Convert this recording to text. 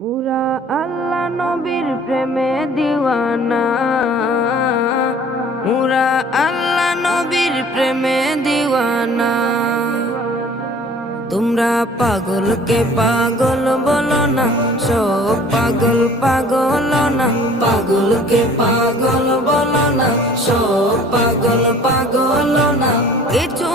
পুরা আল্লাহ নবীর প্রেমে দিওয়ানা, পুরা আল্লাহ নবীর প্রেমে দিওয়ানা। তোমরা পাগলকে পাগল বলো না, সব পাগল পাগল না। পাগলকে পাগল বলো না, সব পাগল পাগল না। কিছু